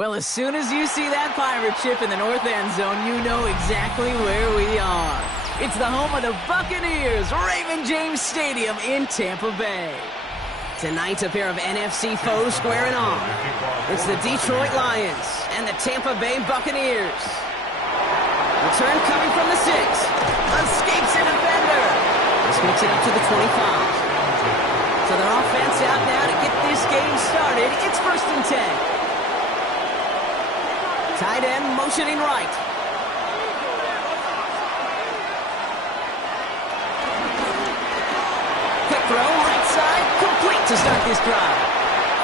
Well, as soon as you see that pirate ship in the north end zone, you know exactly where we are. It's the home of the Buccaneers, Raymond James Stadium in Tampa Bay. Tonight, a pair of NFC foes squaring off. It's the Detroit Lions and the Tampa Bay Buccaneers. Return coming from the 6. Escapes a defender. This makes it up to the 25. So their offense out now to get this game started. It's 1st and 10. Tight end motioning right. Quick throw, right side, complete to start this drive.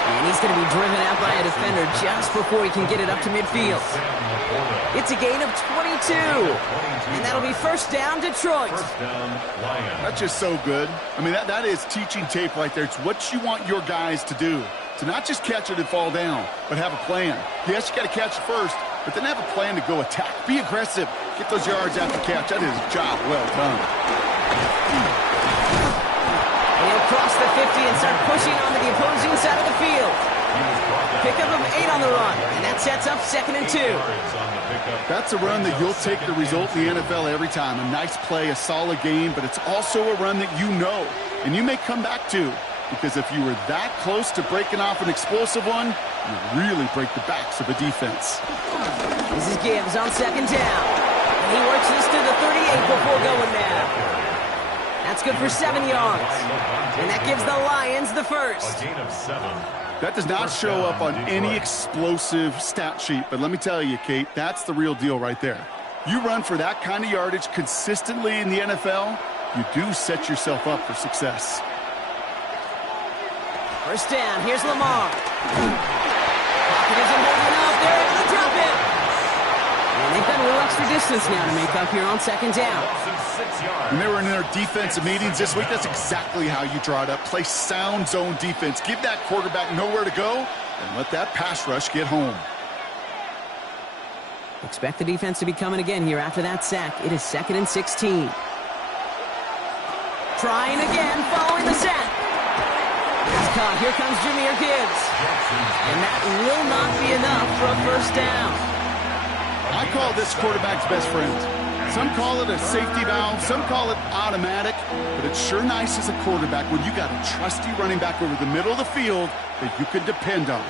And he's going to be driven out by a defender just before he can get it up to midfield. It's a gain of 22. And that'll be 1st down, Detroit. That's just so good. I mean, that is teaching tape right there. It's what you want your guys to do. To not just catch it and fall down, but have a plan. Yes, you got to catch it first, but then have a plan to go attack. Be aggressive. Get those yards after catch. That is a job well done. And he'll cross the 50 and start pushing onto the opposing side of the field. Pickup of 8 on the run, and that sets up 2nd and 2. That's a run that you'll take the result in the NFL every time. A nice play, a solid game, but it's also a run that you know, and you may come back to, because if you were that close to breaking off an explosive one, you really break the backs of a defense. This is Gibbs on 2nd down. And he works this to the 38 before going down. That's good for 7 yards. And that gives the Lions the first. A gain of 7. That does not show up on any explosive stat sheet, but let me tell you, Kate, that's the real deal right there. You run for that kind of yardage consistently in the NFL, you do set yourself up for success. First down, here's Lamar. Pocket isn't holding up, they're able to drop it. And they've got a little extra distance now to make up here on 2nd down. When they were in their defensive meetings this week, that's exactly how you draw it up. Play sound zone defense. Give that quarterback nowhere to go and let that pass rush get home. Expect the defense to be coming again here after that sack. It is 2nd and 16. Trying again following the sack. It's caught. Here comes Jahmyr Gibbs. And that will not be enough for a first down. I call this quarterback's best friend. Some call it a safety valve, some call it automatic, but it's sure nice as a quarterback when you got a trusty running back over the middle of the field that you can depend on.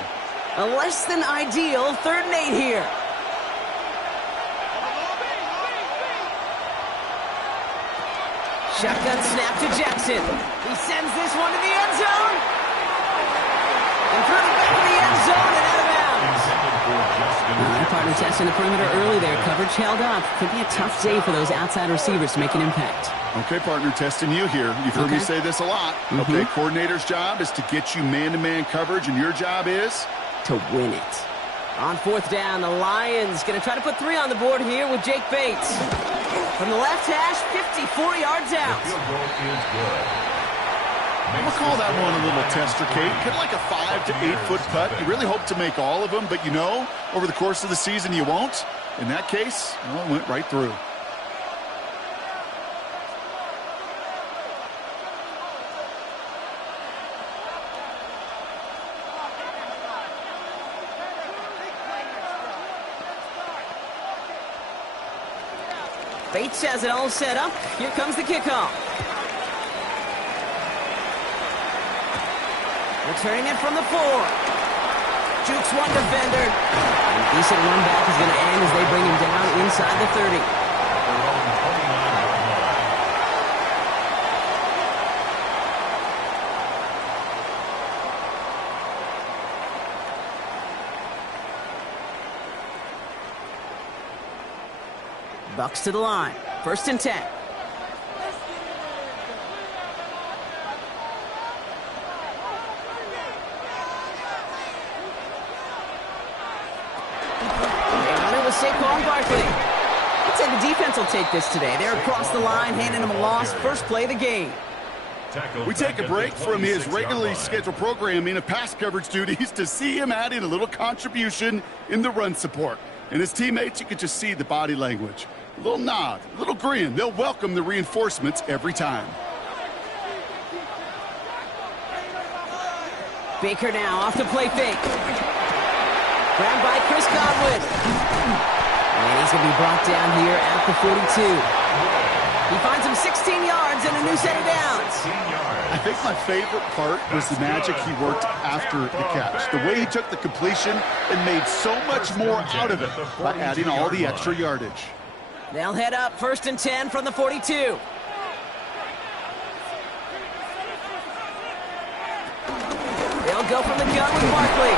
A less than ideal 3rd and 8 here. Shotgun snap to Jackson. He sends this one to the end zone. And throws it back to the end zone and out of bounds. Partner testing the perimeter early there. Coverage held up. Could be a tough day for those outside receivers to make an impact. Okay, partner, testing you here. You've heard me say this a lot. Okay, coordinator's job is to get you man-to-man coverage, and your job is? To win it. On 4th down, the Lions going to try to put 3 on the board here with Jake Bates. From the left hash, 54 yards out. The field goal is good. I'm going to call that one a little tester, Kate. Kind of like a 5 to 8 foot putt. You really hope to make all of them, but you know, over the course of the season, you won't. In that case, well, it went right through. Bates has it all set up. Here comes the kickoff. Returning it from the 4. Jukes one defender. And a decent run back is going to end as they bring him down inside the 30. Bucks to the line. 1st and 10. Saquon Barkley. I'd say the defense will take this today. They're across the line, handing him a loss. First play of the game. We take a break from his regularly scheduled programming of pass coverage duties to see him adding a little contribution in the run support. And his teammates, you can just see the body language. A little nod, a little grin. They'll welcome the reinforcements every time. Baker now off the play fake. Grabbed by Chris Godwin. And he's going to be brought down here at the 42. He finds him 16 yards and a new set of downs. I think my favorite part was the magic he worked after the catch. The way he took the completion and made so much more out of it by adding all the extra yardage. They'll head up 1st and 10 from the 42. They'll go from the gun with Barkley.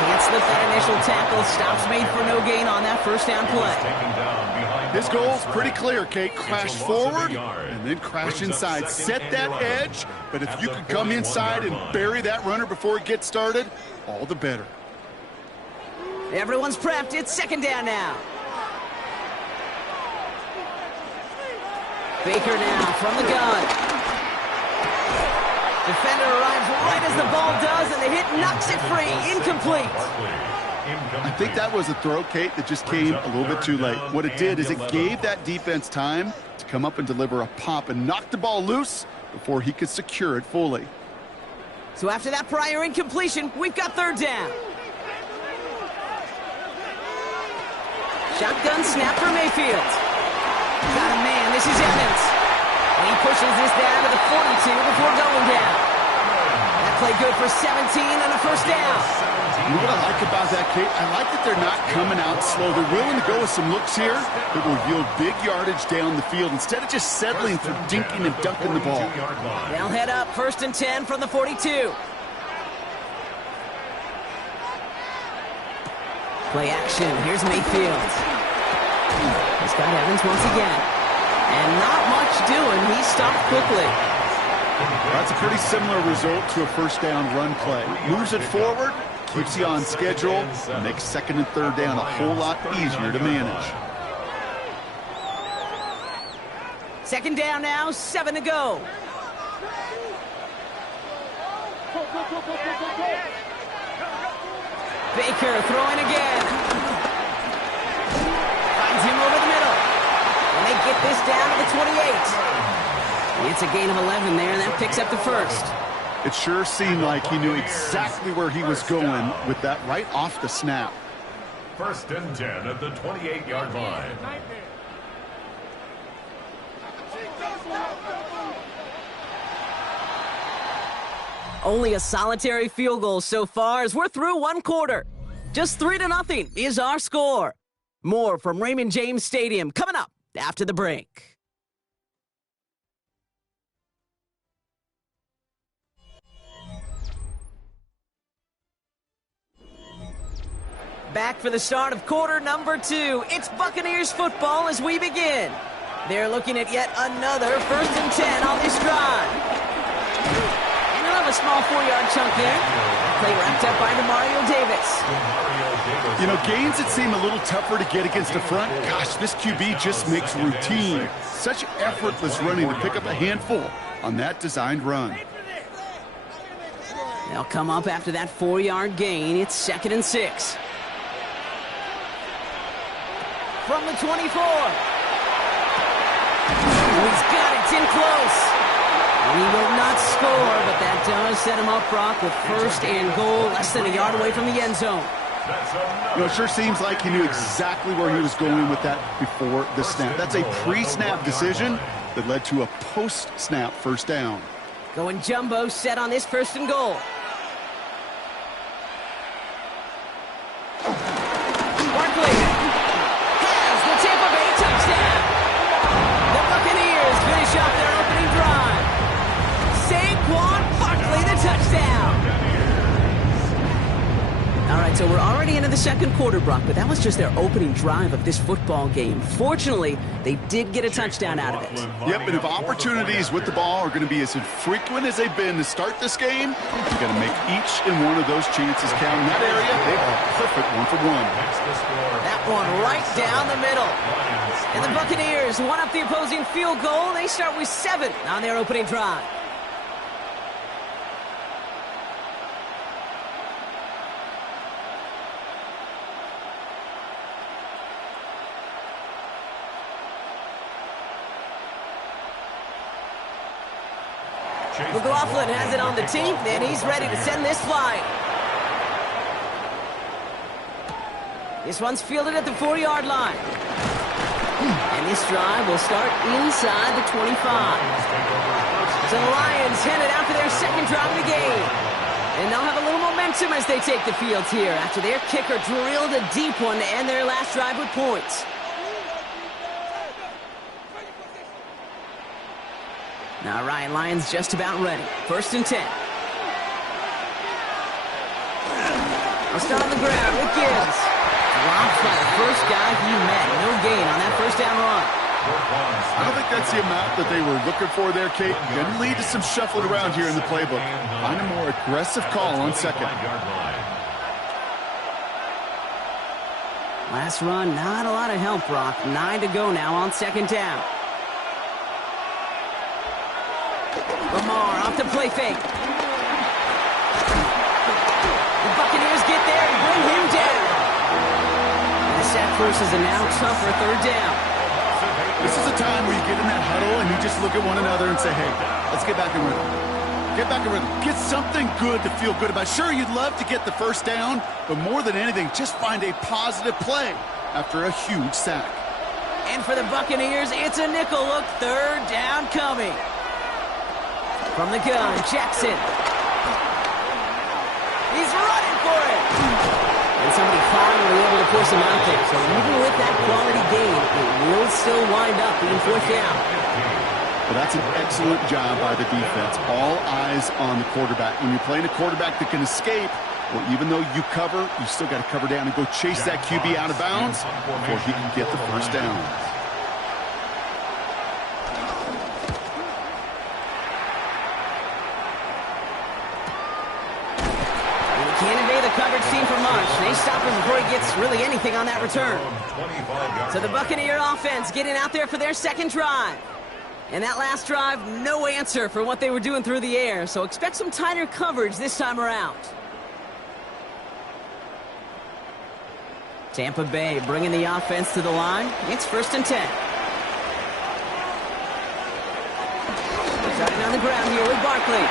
Can't slip that initial tackle. Stops made for no gain on that first down play. His goal's pretty clear, Kate. Crash forward and then crash inside. Set that edge, but if you can come inside and bury that runner before it gets started, all the better. Everyone's prepped. It's 2nd down now. Baker now from the gun. Defender arrives right as the ball does, and the hit knocks it free. Incomplete. I think that was a throw, Kate, that just came a little bit too late. What it did is it gave that defense time to come up and deliver a pop and knock the ball loose before he could secure it fully. So after that prior incompletion, we've got third down. Shotgun snap for Mayfield. Got a man, this is Evans. He pushes this down to the 42 before going down. That play good for 17 and a first down. You know what I like about that, Kate? I like that they're not coming out slow. They're willing to go with some looks here that will yield big yardage down the field instead of just settling for dinking and dunking the ball. They'll head up first and 10 from the 42. Play action. Here's Mayfield. He's got Evans once again. And not much doing. He stopped quickly. That's a pretty similar result to a first down run play. Moves it forward, keeps you on schedule, and makes second and third down a whole lot easier to manage. Second down now, 7 to go. Baker throwing again. Finds him over the middle. And they get this down to the 28. It's a gain of 11 there, and that picks up the first. It sure seemed like he knew exactly where he was going with that right off the snap. First and 10 at the 28-yard line. Only a solitary field goal so far as we're through one quarter. Just 3-0 is our score. More from Raymond James Stadium coming up after the break. Back for the start of quarter number 2. It's Buccaneers football as we begin. They're looking at yet another first and 10 on this drive. A small 4-yard chunk there. Play wrapped up by Demario Davis. You know, gains that seem a little tougher to get against the front. Gosh, this QB just makes routine. Such effortless running to pick up a handful on that designed run. They'll come up after that 4-yard gain. It's second and 6. From the 24. He's got it. It's in close. He will not score, but that does set him up, Brock, with first and goal, less than a yard away from the end zone. You know, it sure seems like he knew exactly where he was going with that before the snap. That's a pre-snap decision that led to a post-snap first down. Going jumbo set on this first and goal. Barkley has the Tampa Bay touchdown. The Buccaneers finish off their opening drive. Saquon Barkley, the touchdown. All right, so we're already into the second quarter, Brock, but that was just their opening drive of this football game. Fortunately, they did get a touchdown out of it. Yep, and if opportunities with the ball are going to be as infrequent as they've been to start this game, you've got to make each and one of those chances count. In that area, they are perfect one-for-one. That one right down the middle. And the Buccaneers won up the opposing field goal. They start with 7 on their opening drive. McLaughlin has it on the tee, and he's ready to send this flying. This one's fielded at the 4-yard line. And this drive will start inside the 25. So the Lions headed out for their second drive of the game. And they'll have a little momentum as they take the field here after their kicker drilled a deep one to end their last drive with points. Now, Ryan, Lions just about ready. First and 10. I'll start on the ground with Gibbs. Dropped by the first guy he met. No gain on that first down run. I don't think that's the amount that they were looking for there, Kate. Going to lead to some shuffling around here in the playbook. Find a more aggressive call on second. Last run, not a lot of help, Brock. 9 to go now on second down. Lamar off the play fake. The Buccaneers get there and bring him down. And the sack forces a now tougher third down. This is a time where you get in that huddle and you just look at one another and say, hey, let's get back in rhythm. Get back in rhythm. Get something good to feel good about. Sure, you'd love to get the first down, but more than anything, just find a positive play after a huge sack. And for the Buccaneers, it's a nickel look. Third down coming. From the gun, Jackson. He's running for it. And somebody finally able to force him out there. So even with that quality gain, it will still wind up being fourth down. Well, that's an excellent job by the defense. All eyes on the quarterback. When you're playing a quarterback that can escape, well, even though you cover, you still got to cover down and go chase that QB out of bounds before he can get the first down. Coverage team for Marsh. They stop him before he gets really anything on that return. So the Buccaneer offense getting out there for their second drive. And that last drive, no answer for what they were doing through the air. So expect some tighter coverage this time around. Tampa Bay bringing the offense to the line. It's 1st and 10. Starting on the ground here with Barkley.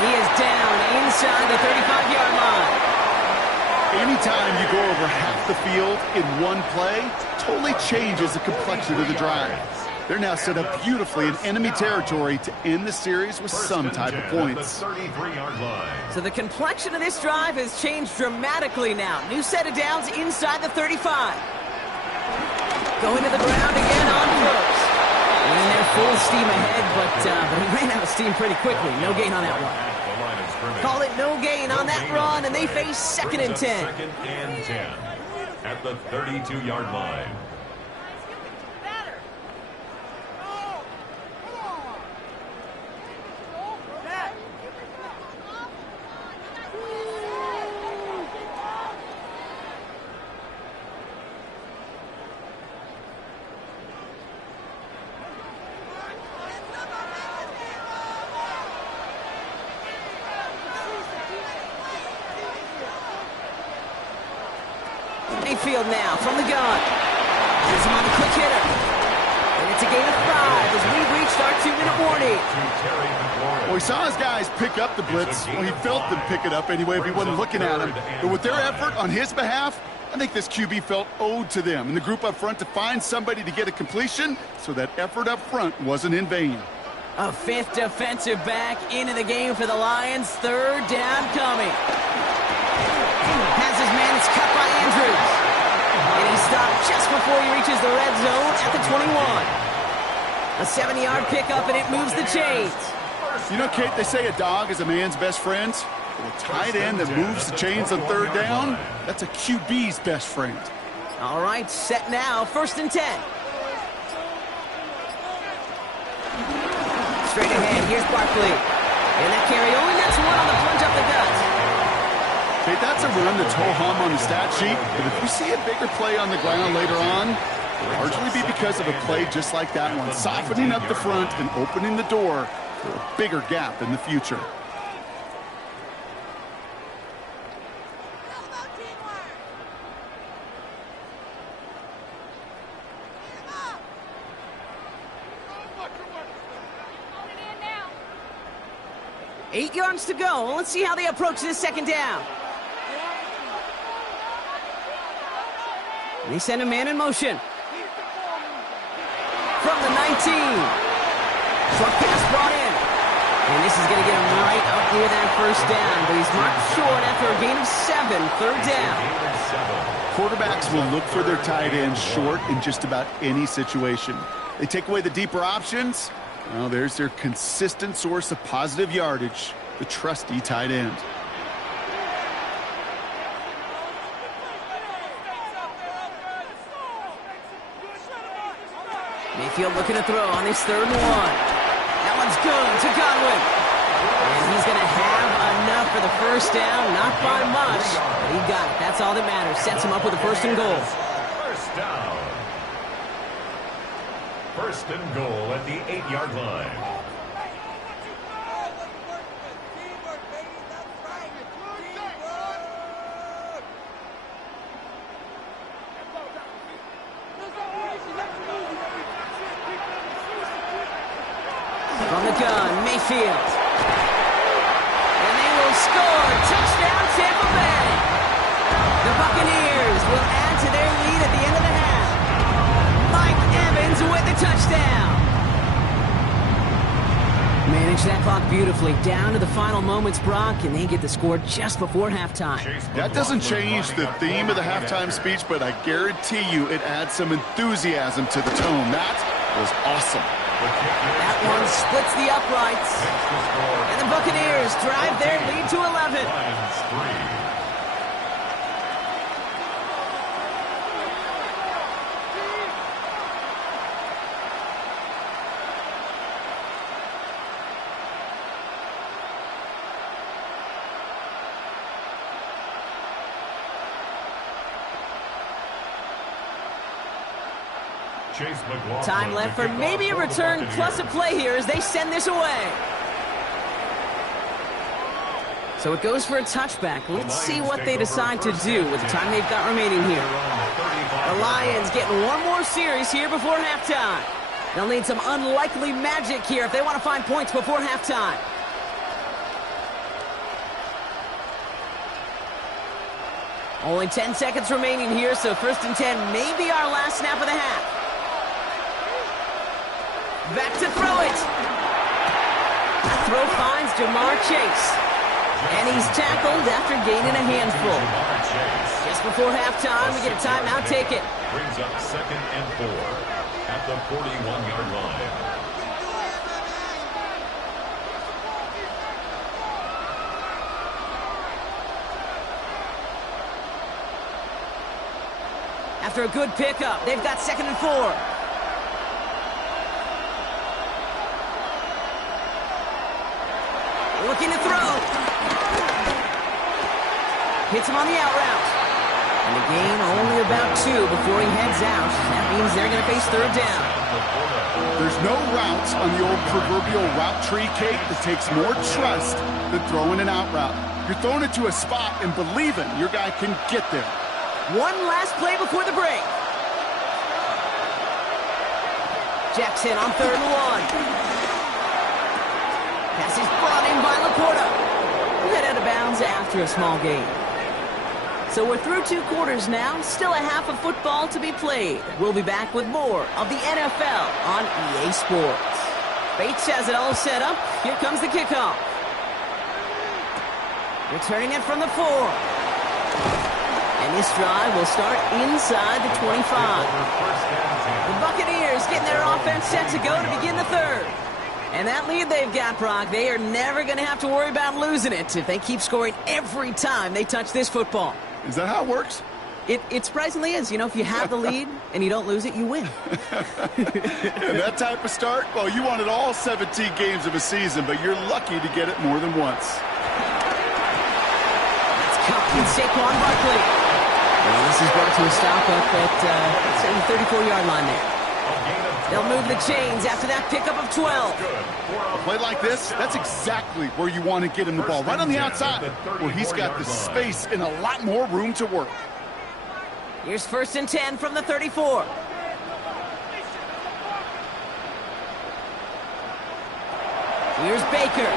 He is down inside the 35-yard line. Anytime you go over half the field in one play, totally changes the complexion of the drive. They're now set up beautifully in enemy territory to end the series with some type of points. So the complexion of this drive has changed dramatically now. New set of downs inside the 35. Going to the ground again on first. And they're full steam ahead, but he ran out of steam pretty quickly. No gain on that one. Call it no gain on that run, and they face 2nd and 10. 2nd and 10 at the 32-yard line. Mayfield now from the gun. Here's him on a quick hitter. And it's a gain of 5 as we've reached our 2-minute warning. Well, he saw his guys pick up the blitz. Well, he felt them pick it up anyway if he wasn't looking at him. But with their effort on his behalf, I think this QB felt owed to them and the group up front to find somebody to get a completion, so that effort up front wasn't in vain. A 5th defensive back into the game for the Lions. 3rd down coming. Has his man, it's cut by Andrews. And he stopped just before he reaches the red zone at the 21. A 70-yard pickup, and it moves the chains. You know, Kate, they say a dog is a man's best friend. A tight end that moves the chains on 3rd down, that's a QB's best friend. All right, set now, 1st and 10. Straight ahead, here's Barkley. And that carry only nets one on the plunge up the gut. Okay, that's a run that's ho-hum on the stat sheet, but if you see a bigger play on the ground later on, it'll largely be because of a play just like that one, softening up the front and opening the door for a bigger gap in the future. Eight yards to go. Well, let's see how they approach this 2nd down. And they send a man in motion. From the 19. Short pass brought in. And this is going to get him right up near that 1st down. But he's marked short after a gain of 7. 3rd down. Quarterbacks will look for their tight ends short in just about any situation. They take away the deeper options. Well, there's their consistent source of positive yardage, the trusty tight end. Mayfield looking to throw on his 3rd and 1. That one's good to Godwin. And he's going to have enough for the 1st down. Not by much, but he got it. That's all that matters. Sets him up with a 1st and goal. 1st down. 1st and goal at the 8-yard line. From the gun, Mayfield. And they will score. Touchdown, Tampa Bay. The Buccaneers will add to their lead at the end of the half. Mike Evans with the touchdown. Manage that clock beautifully down to the final moments, Brock, and they get the score just before halftime. That doesn't change the theme of the halftime speech, but I guarantee you it adds some enthusiasm to the tone. That was awesome. That one splits the uprights. And the Buccaneers drive their lead to 11. Time left for maybe a return plus a play here as they send this away. So it goes for a touchback. Let's see what they decide to do with the time they've got remaining here. The Lions getting one more series here before halftime. They'll need some unlikely magic here if they want to find points before halftime. Only 10 seconds remaining here, so 1st and 10 may be our last snap of the half. Back to throw it. The throw finds Jamar Chase. And he's tackled after gaining a handful. Just before halftime, we get a timeout. Take it. Brings up 2nd and 4 at the 41-yard line. After a good pickup, they've got 2nd and 4. Looking to throw. Hits him on the out route. And the gain only about 2 before he heads out. That means they're going to face 3rd down. There's no routes on the old proverbial route tree, Kate, that takes more trust than throwing an out route. You're throwing it to a spot and believing your guy can get there. One last play before the break. Jackson on 3rd and 1. Pass is brought in by Laporta. Head out of bounds after a small gain. So we're through 2 quarters now. Still a half of football to be played. We'll be back with more of the NFL on EA Sports. Bates has it all set up. Here comes the kickoff. Returning it from the 4. And this drive will start inside the 25. The Buccaneers getting their offense set to go to begin the 3rd. And that lead they've got, Brock, they are never going to have to worry about losing it if they keep scoring every time they touch this football. Is that how it works? It surprisingly is. You know, if you have the lead and you don't lose it, you win. And that type of start, well, you wanted all 17 games of a season, but you're lucky to get it more than once. That's caught in Saquon Barkley. Well, this is brought to a stop up at the 34-yard line there. They'll move the chains after that pickup of 12. A play like this, that's exactly where you want to get him the ball. Right on the outside, where he's got the space and a lot more room to work. Here's 1st and 10 from the 34. Here's Baker.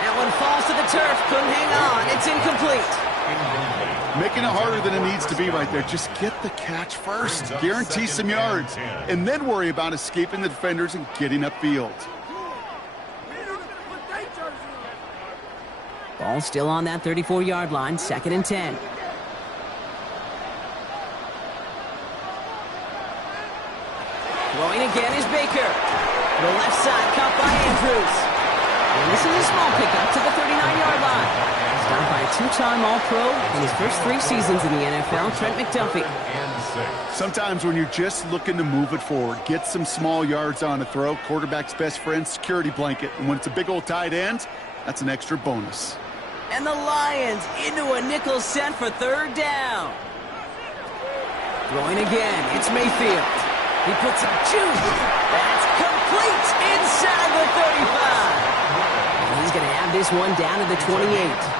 That one falls to the turf. Couldn't hang on. It's incomplete. Making it harder than it needs to be right there. Just get the catch first. Guarantee some yards. And then worry about escaping the defenders and getting upfield. Ball still on that 34-yard line. 2nd and 10. Throwing again is Baker. The left side caught by Andrews. And this is a small pickup to the 39-yard line. Stopped by a 2-time All-Pro in his first 3 seasons in the NFL, Trent McDuffie. Sometimes when you're just looking to move it forward, get some small yards on a throw, quarterback's best friend, security blanket. And when it's a big old tight end, that's an extra bonus. And the Lions into a nickel set for 3rd down. Throwing again, it's Mayfield. He puts up 2. That's complete inside the 35. And he's going to have this one down to the 28.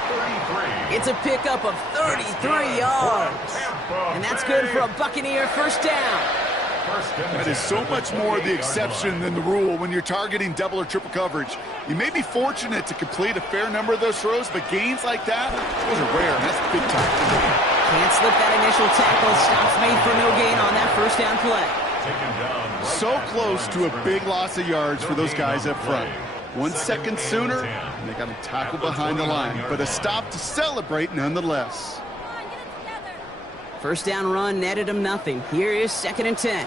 It's a pickup of 33 yards. And that's good for a Buccaneer 1st down. That is so much more the exception than the rule when you're targeting double or triple coverage. You may be fortunate to complete a fair number of those throws, but gains like that, those are rare, and that's big time. Can't slip that initial tackle. Stops made for no gain on that first down play. So close to a big loss of yards for those guys up front. 1 second sooner, and they got a tackle behind the line, but a stop to celebrate nonetheless. First down run netted him nothing. Here is 2nd and 10.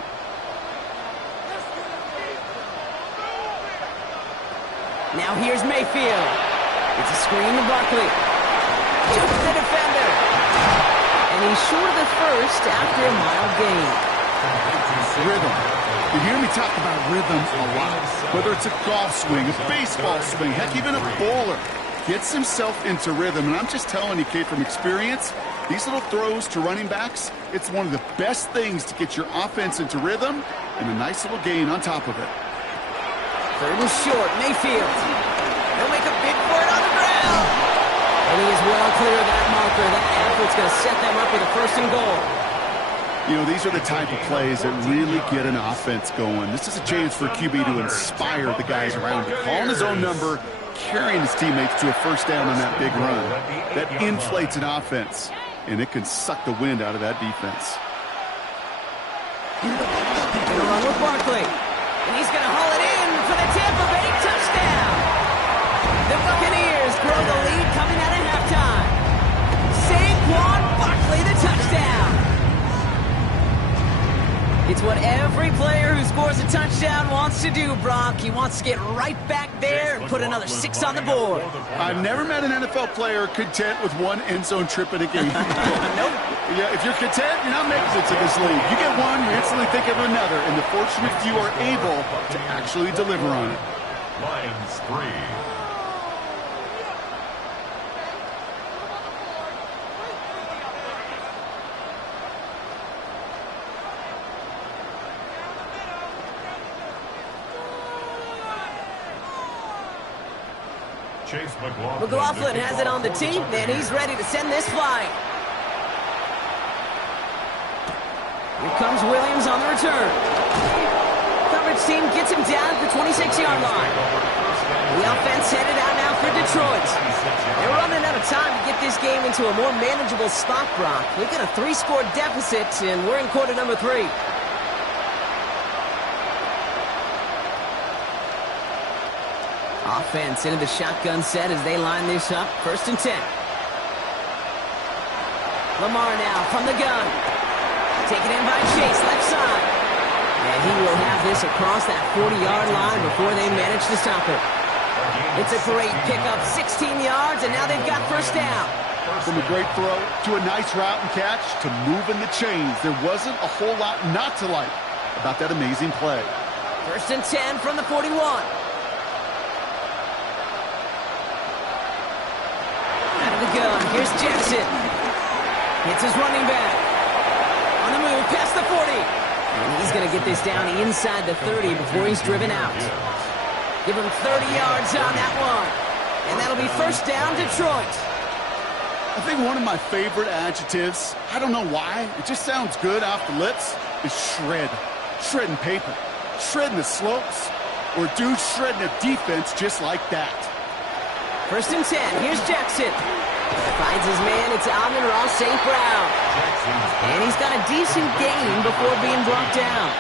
Now here's Mayfield. It's a screen to Barkley. Jumps the defender. And he's short of the first after a mild gain. Rhythm. You hear me talk about rhythm a lot. Whether it's a golf swing, a baseball swing, heck, even a bowler gets himself into rhythm. And I'm just telling you, Kate, from experience, these little throws to running backs, it's one of the best things to get your offense into rhythm and a nice little gain on top of it. 3rd and short, Mayfield. He'll make a big for it on the ground. And he is well clear of that marker. That effort's going to set them up with a 1st and goal. You know, these are the type of plays that really get an offense going. This is a chance for QB to inspire the guys around him. Calling his own number, carrying his teammates to a 1st down on that big run. That inflates an offense, and it can suck the wind out of that defense. Gonna run with Barkley. And he's going to haul it in for the Tampa Bay touchdown. The Buccaneers grow the lead coming out of halftime. Saquon Barkley, the touchdown. It's what every player who scores a touchdown wants to do, Brock. He wants to get right back there and put another 6 on the board. I've never met an NFL player content with 1 end zone trip in a game. Nope. Yeah, if you're content, you're not making it to this league. You get one, you instantly think of another, and the fortunate few are able to actually deliver on it. Lions 3. McLaughlin has it on the team, and he's ready to send this flying. Here comes Williams on the return. Coverage team gets him down at the 26-yard line. The offense headed out now for Detroit. They're running out of time to get this game into a more manageable spot, Brock. Look at a 3-score deficit, and we're in quarter number 3. Offense into the shotgun set as they line this up. 1st and 10. Lamar now from the gun. Taken in by Chase, left side. And he will have this across that 40-yard line before they manage to stop it. It's a great pickup, 16 yards, and now they've got 1st down. From a great throw to a nice route and catch to moving the chains, there wasn't a whole lot not to like about that amazing play. 1st and 10 from the 41. Gun. Here's Jackson. Hits his running back. On the move, past the 40. And he's going to get this down inside the 30 before he's driven out. Give him 30 yards on that one. And that'll be 1st down, Detroit. I think one of my favorite adjectives, I don't know why, it just sounds good off the lips, is shred. Shredding paper. Shredding the slopes. Or dude shredding a defense just like that. 1st and 10. Here's Jackson. Finds his man. It's Amon-Ra St. Brown. And he's got a decent gain before being brought down.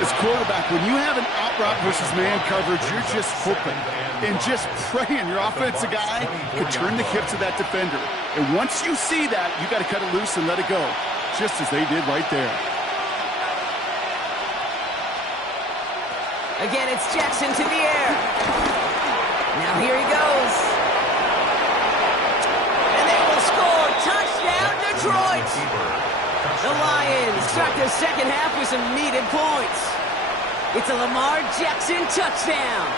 As quarterback, when you have an out route versus man coverage, you're just hoping and just praying your offensive guy could turn the hips of that defender. And once you see that, you got to cut it loose and let it go, just as they did right there. Again, it's Jackson to the air. Now here he goes. And they will score. Touchdown, Detroit. The Lions start the 2nd half with some needed points. It's a Lamar Jackson touchdown.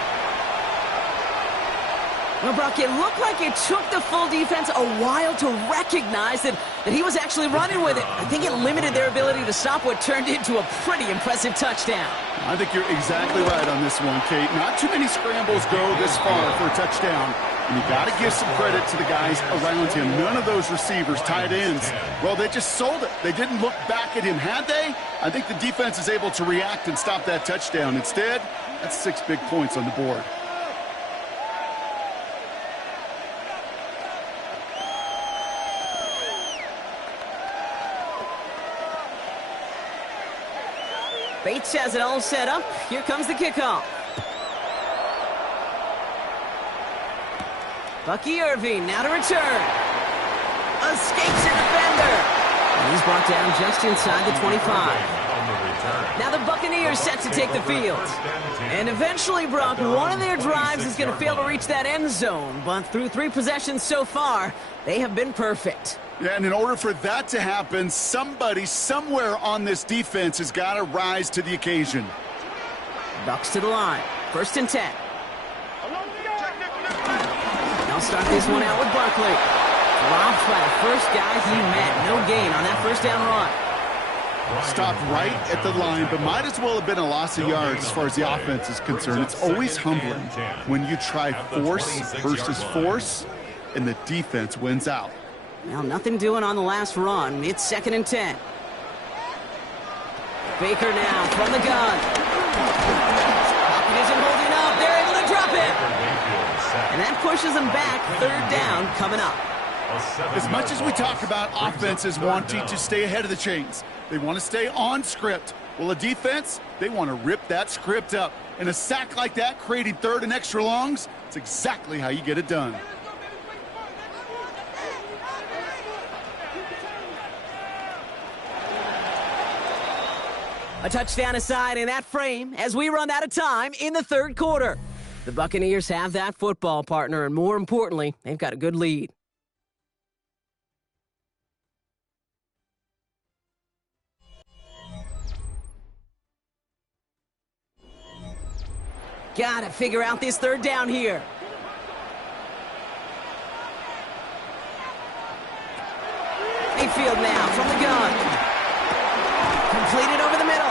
Well, Brock, it looked like it took the full defense a while to recognize that he was actually running with it. I think it limited their ability to stop what turned into a pretty impressive touchdown. I think you're exactly right on this one, Kate. Not too many scrambles go this far for a touchdown. And you got to give some credit to the guys around him. None of those receivers, tight ends, well, they just sold it. They didn't look back at him. Had they? I think the defense is able to react and stop that touchdown. Instead, that's 6 big points on the board. Bates has it all set up. Here comes the kickoff. Bucky Irving now to return. Escapes a defender. And he's brought down just inside the 25. Now the Buccaneers set to take the field. And eventually, Brock, one of their drives is going to fail to reach that end zone. But through 3 possessions so far, they have been perfect. Yeah, and in order for that to happen, somebody somewhere on this defense has got to rise to the occasion. Bucks to the line. 1st and 10. They'll start this one out with Barkley. Dropped by the first guy he met. No gain on that 1st down run. Stopped right at the line, but might as well have been a loss of yards as far as the offense is concerned. It's always humbling when you try force versus force, and the defense wins out. Well, nothing doing on the last run. It's 2nd and 10. Baker now from the gun. Pocket isn't holding up. They're able to drop it. And that pushes them back. 3rd down coming up. As much as we talk about offenses wanting to stay ahead of the chains, they want to stay on script. Well, a defense, they want to rip that script up. And a sack like that, creating 3rd and extra longs, it's exactly how you get it done. A touchdown aside in that frame as we run out of time in the 3rd quarter. The Buccaneers have that football partner, and more importantly, they've got a good lead. Gotta figure out this 3rd down here. Mayfield now from the gun. Completed over the middle.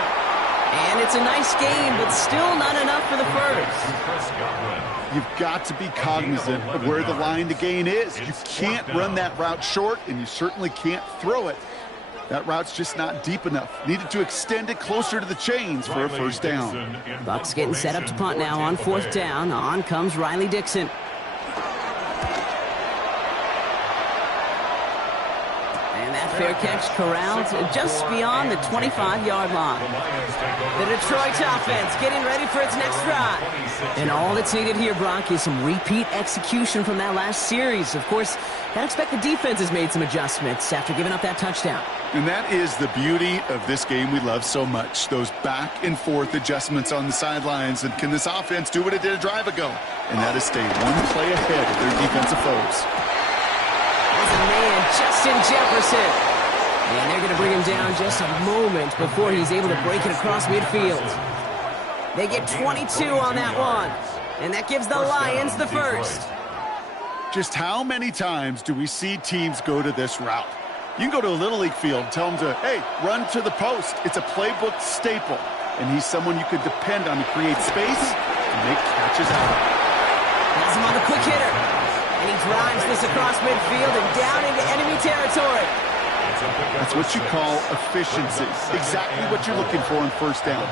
And it's a nice game, but still not enough for the 1st. You've got to be cognizant of where the line to gain is. You can't run that route short, and you certainly can't throw it. That route's just not deep enough. Needed to extend it closer to the chains for a 1st down. Bucks getting set up to punt now on 4th down. On comes Riley Dixon. Fair catch corralled just beyond the 25-yard line. The Detroit offense getting ready for its next drive. And all that's needed here, Brock, is some repeat execution from that last series. Of course, I expect the defense has made some adjustments after giving up that touchdown. And that is the beauty of this game we love so much. Those back and forth adjustments on the sidelines. And can this offense do what it did a drive ago? And that is stay one play ahead of their defensive foes. There's a man, Justin Jefferson. And they're going to bring him down just a moment before he's able to break it across midfield. They get 22 on that one. And that gives the Lions the 1st. Just how many times do we see teams go to this route? You can go to a Little League field, tell them to, hey, run to the post. It's a playbook staple. And he's someone you could depend on to create space and make catches out of. Has him on the quick hitter. And he drives this across midfield and down into enemy territory. That's what you call efficiency. Exactly what you're looking for on 1st down.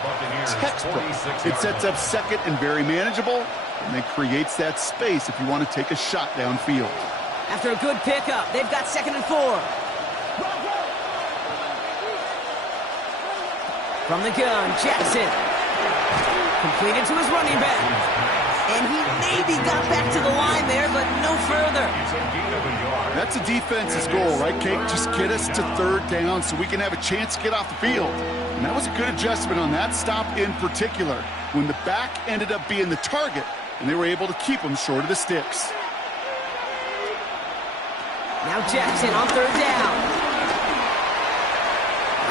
Textbook. It sets up 2nd and very manageable, and then creates that space if you want to take a shot downfield. After a good pickup, they've got 2nd and 4. From the gun, Jackson. Completed to his running back. And he maybe got back to the line there, but no further. That's a defense's goal, right, Kate? Just get us to 3rd down so we can have a chance to get off the field. And that was a good adjustment on that stop in particular, when the back ended up being the target, and they were able to keep him short of the sticks. Now Jackson on 3rd down.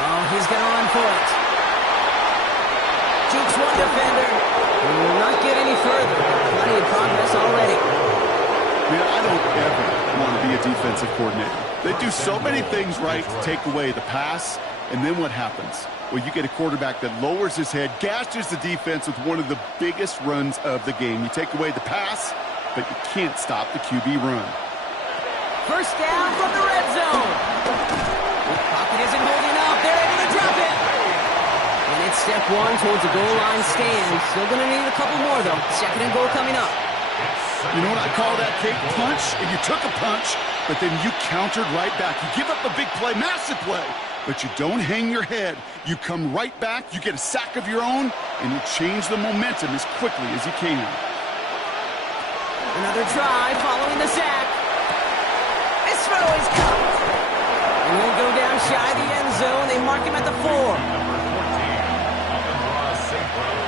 Oh, he's going to run for it. Jukes one defender. Will not get any further. Plenty of progress already. Man, I don't ever want to be a defensive coordinator. They do so many things right to take away the pass, and then what happens? Well, you get a quarterback that lowers his head, gashes the defense with one of the biggest runs of the game. You take away the pass, but you can't stop the QB run. First down from the red zone. The pocket isn't holding up. They're able to drop it. And it's step one towards a goal line stand. Still going to need a couple more, though. Second and goal coming up. You know what I call that, Kate? Punch, and you took a punch, but then you countered right back. You give up a big play, massive play, but you don't hang your head. You come right back, you get a sack of your own, and you change the momentum as quickly as you can. Another try following the sack. This throw is caught. And he'll go down shy of the end zone. They mark him at the 4. Number 14, Amon-Ra St. Brown.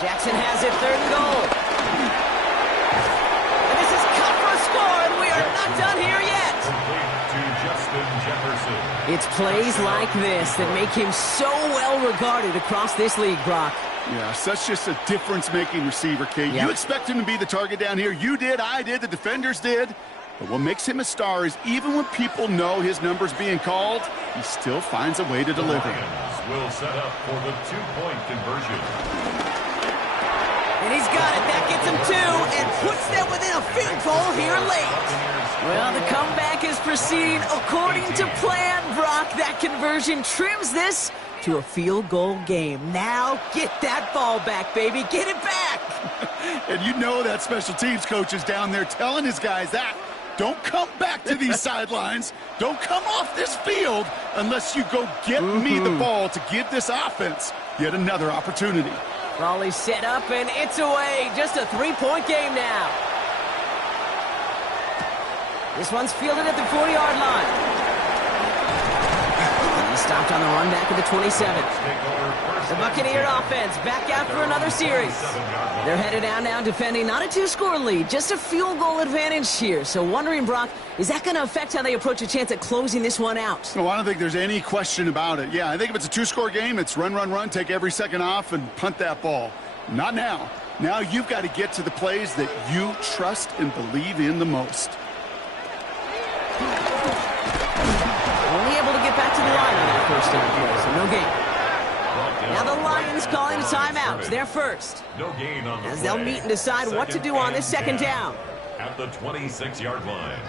Jackson has it, third and goal. And this is cut for a score, and we are not done here yet. Complete to Justin Jefferson. It's plays like this that make him so well regarded across this league, Brock. Yeah, such just a difference-making receiver, Kate. Yep. You expect him to be the target down here. You did, I did, the defenders did. But what makes him a star is even when people know his number's being called, he still finds a way to deliver. Lions will set up for the two-point conversion. And he's got it. That gets him 2 and puts them within a field goal here late. Well, the comeback is proceeding according to plan, Brock. That conversion trims this to a field goal game. Now get that ball back, baby. Get it back. And you know that special teams coach is down there telling his guys that. Don't come back to these sidelines. Don't come off this field unless you go get me the ball to give this offense yet another opportunity. Raleigh set up, and it's away. Just a 3-point game now. This one's fielded at the 40-yard line. And he stopped on the run back at the 27. The Buccaneer offense back out for another series. They're headed down now defending not a 2-score lead, just a field goal advantage here. So wondering, Brock, is that going to affect how they approach a chance at closing this one out? No, I don't think there's any question about it. Yeah, I think if it's a 2-score game, it's run, run, run, take every second off and punt that ball. Not now. Now you've got to get to the plays that you trust and believe in the most. Only able to get back to the line on that first down play, so no gain. Now the Lions calling a timeout. They're first. No gain on the as they'll play. meet and decide what to do on this second down. At the 26-yard line.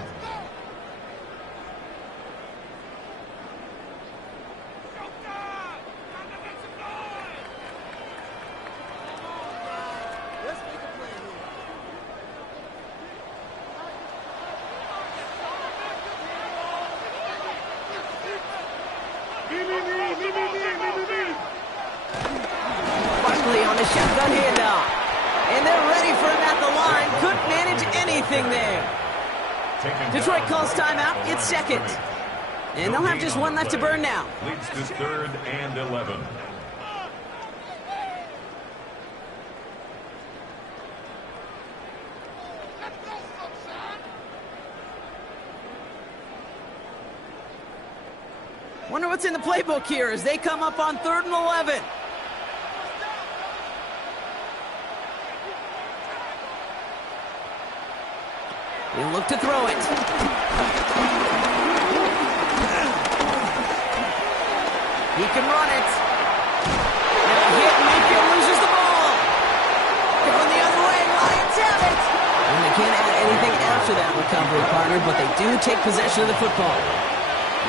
Barkley on the shotgun handoff. And they're ready for him at the line. Couldn't manage anything there. Detroit calls timeout. It's second. And they'll have just one left to burn now. Leads to 3rd and 11. Wonder what's in the playbook here as they come up on 3rd and 11. He'll look to throw it. He can run it. And a hit, Mayfield loses the ball. Going the other way, Lions have it. And they can't add anything after that recovery, partner, but they do take possession of the football.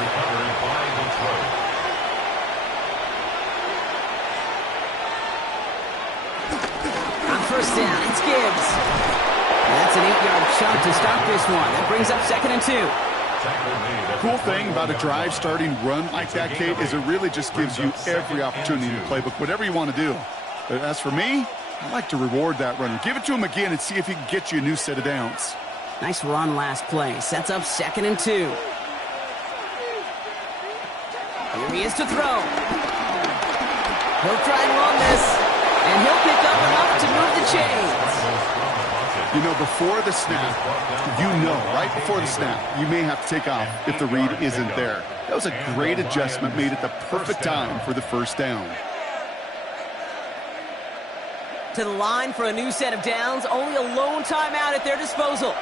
Recovered by Detroit. On first down, it's Gibbs. And that's an 8-yard chunk to start this one. That brings up 2nd and 2. Cool thing about a drive starting run like that, Kate, is it really just gives you every opportunity in the playbook, whatever you want to do. But as for me, I like to reward that runner. Give it to him again and see if he can get you a new set of downs. Nice run last play. Sets up 2nd and 2. Here he is to throw. He'll try and run this, and he'll pick up enough to move the chains. You know, before the snap, right before the snap, you may have to take off if the read isn't there. That was a great adjustment made at the perfect time for the first down. To the line for a new set of downs, only a lone timeout at their disposal.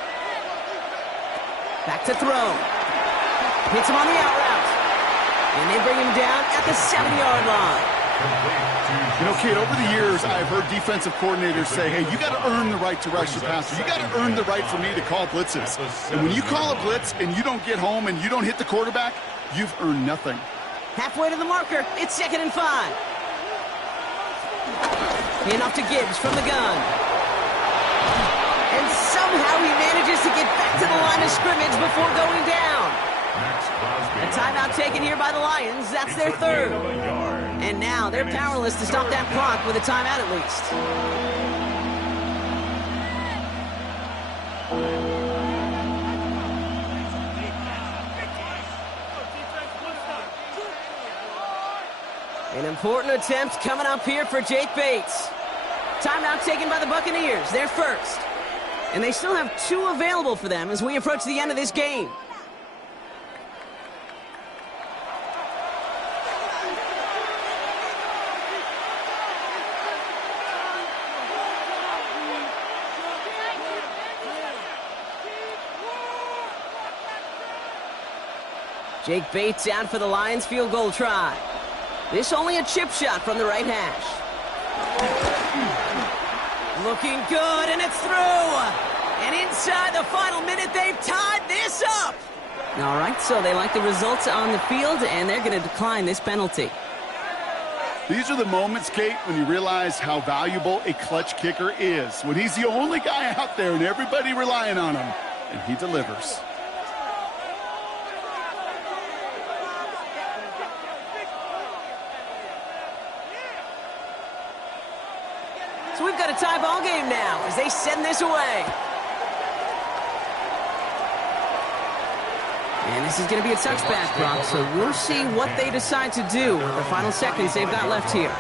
Back to throw. Hits him on the out route. And they bring him down at the 7-yard line. You know, Kate, over the years, I've heard defensive coordinators say, hey, you got to earn the right to rush your passer. You got to earn the right for me to call blitzes. And when you call a blitz and you don't get home and you don't hit the quarterback, you've earned nothing. Halfway to the marker, it's 2nd and 5. In off to Gibbs from the gun. And somehow he manages to get back to the line of scrimmage before going down. A timeout taken here by the Lions. That's their 3rd. And now they're powerless to stop that clock with a timeout at least. An important attempt coming up here for Jake Bates. Timeout taken by the Buccaneers. They're first. And they still have 2 available for them as we approach the end of this game. Jake Bates out for the Lions field goal try. This only a chip shot from the right hash. Looking good, and it's through. And inside the final minute, they've tied this up. All right, so they like the results on the field, and they're going to decline this penalty. These are the moments, Kate, when you realize how valuable a clutch kicker is. When he's the only guy out there and everybody relying on him, and he delivers. So we've got a tie ball game now as they send this away. And this is going to be a touchback, Brock, so we'll see what they decide to do with the final seconds they've got left here.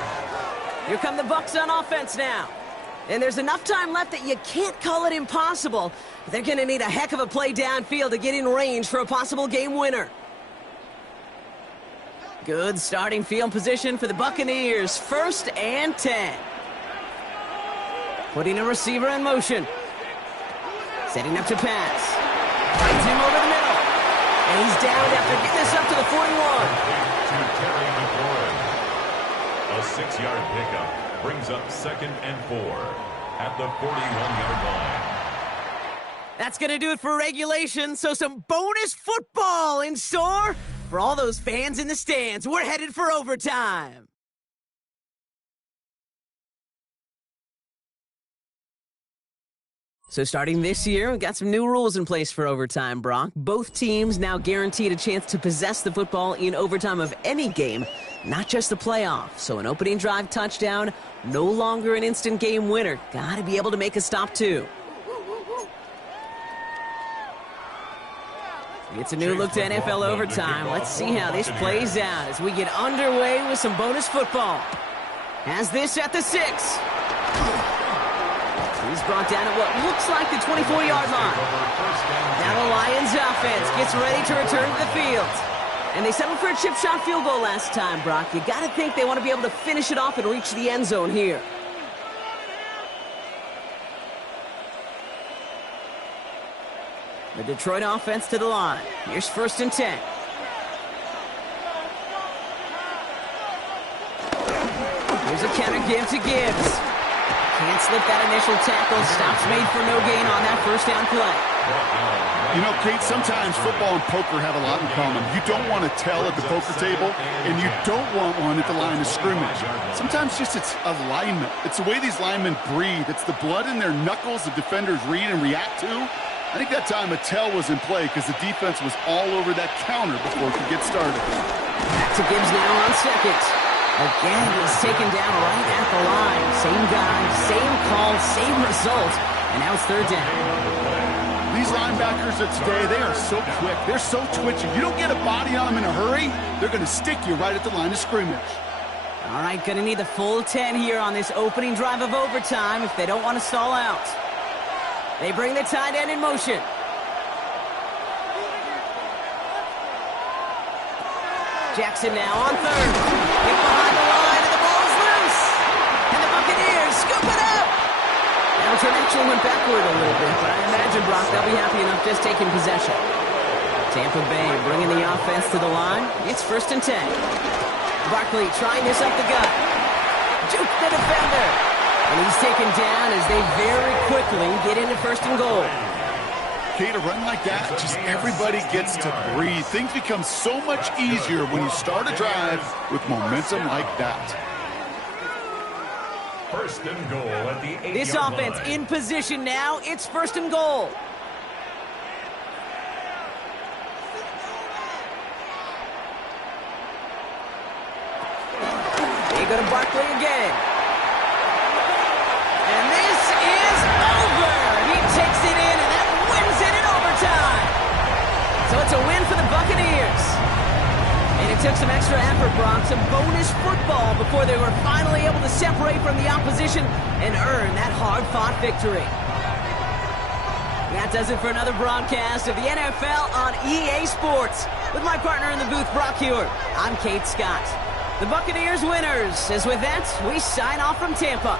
Here come the Bucs on offense now. And there's enough time left that you can't call it impossible. They're going to need a heck of a play downfield to get in range for a possible game winner. Good starting field position for the Buccaneers. 1st and 10. Putting a receiver in motion. Setting up to pass. Finds him over the middle. And he's down after getting this up to the 41. A 6-yard pickup brings up 2nd and 4 at the 41-yard line. That's going to do it for regulation, so some bonus football in store for all those fans in the stands. We're headed for overtime. So starting this year, we've got some new rules in place for overtime, Brock. Both teams now guaranteed a chance to possess the football in overtime of any game, not just the playoff. So an opening drive touchdown, no longer an instant game winner. Got to be able to make a stop, too. It's a new look to NFL overtime. Let's see how this plays out as we get underway with some bonus football. Has this at the 6. He's brought down at what looks like the 24-yard line. Now the Lions offense gets ready to return to the field. And they settled for a chip shot field goal last time, Brock. You got to think they want to be able to finish it off and reach the end zone here. The Detroit offense to the line. Here's 1st and 10. Here's a counter give to Gibbs. Can't slip that initial tackle. Stops made for no gain on that 1st down play. You know, Kate, sometimes football and poker have a lot in common. You don't want to tell at the poker table, and you don't want one at the line of scrimmage. Sometimes just it's alignment. It's the way these linemen breathe. It's the blood in their knuckles the defenders read and react to. I think that time a tell was in play because the defense was all over that counter before it could get started. Back to Gibbs now on 2nd. Again, he's taken down right at the line. Same guy, same call, same result. And now it's 3rd down. These linebackers of today, they are so quick. They're so twitchy. You don't get a body on them in a hurry, they're going to stick you right at the line of scrimmage. All right, going to need the full 10 here on this opening drive of overtime if they don't want to stall out. They bring the tight end in motion. Jackson now on third. Hit behind the line, and the ball is loose. And the Buccaneers scoop it up. Now, it actually went backward a little bit, but I imagine, Brock, they'll be happy enough just taking possession. Tampa Bay bringing the offense to the line. It's 1st and 10. Barkley trying this up the gut. Juke the defender. And he's taken down as they very quickly get into 1st and goal. Okay, to run like that, just everybody gets to breathe. Things become so much easier when you start a drive with momentum like that. 1st and goal at the 8-yard This offense line. in position now. It's 1st and goal. They go to Barkley again. And this is over. He takes it in, and that wins it in overtime. So it's a win for the Buccaneers. And it took some extra effort, Brock, some bonus football before they were finally able to separate from the opposition and earn that hard-fought victory. That does it for another broadcast of the NFL on EA Sports. With my partner in the booth, Brock Huard, I'm Kate Scott. The Buccaneers winners, as with that, we sign off from Tampa.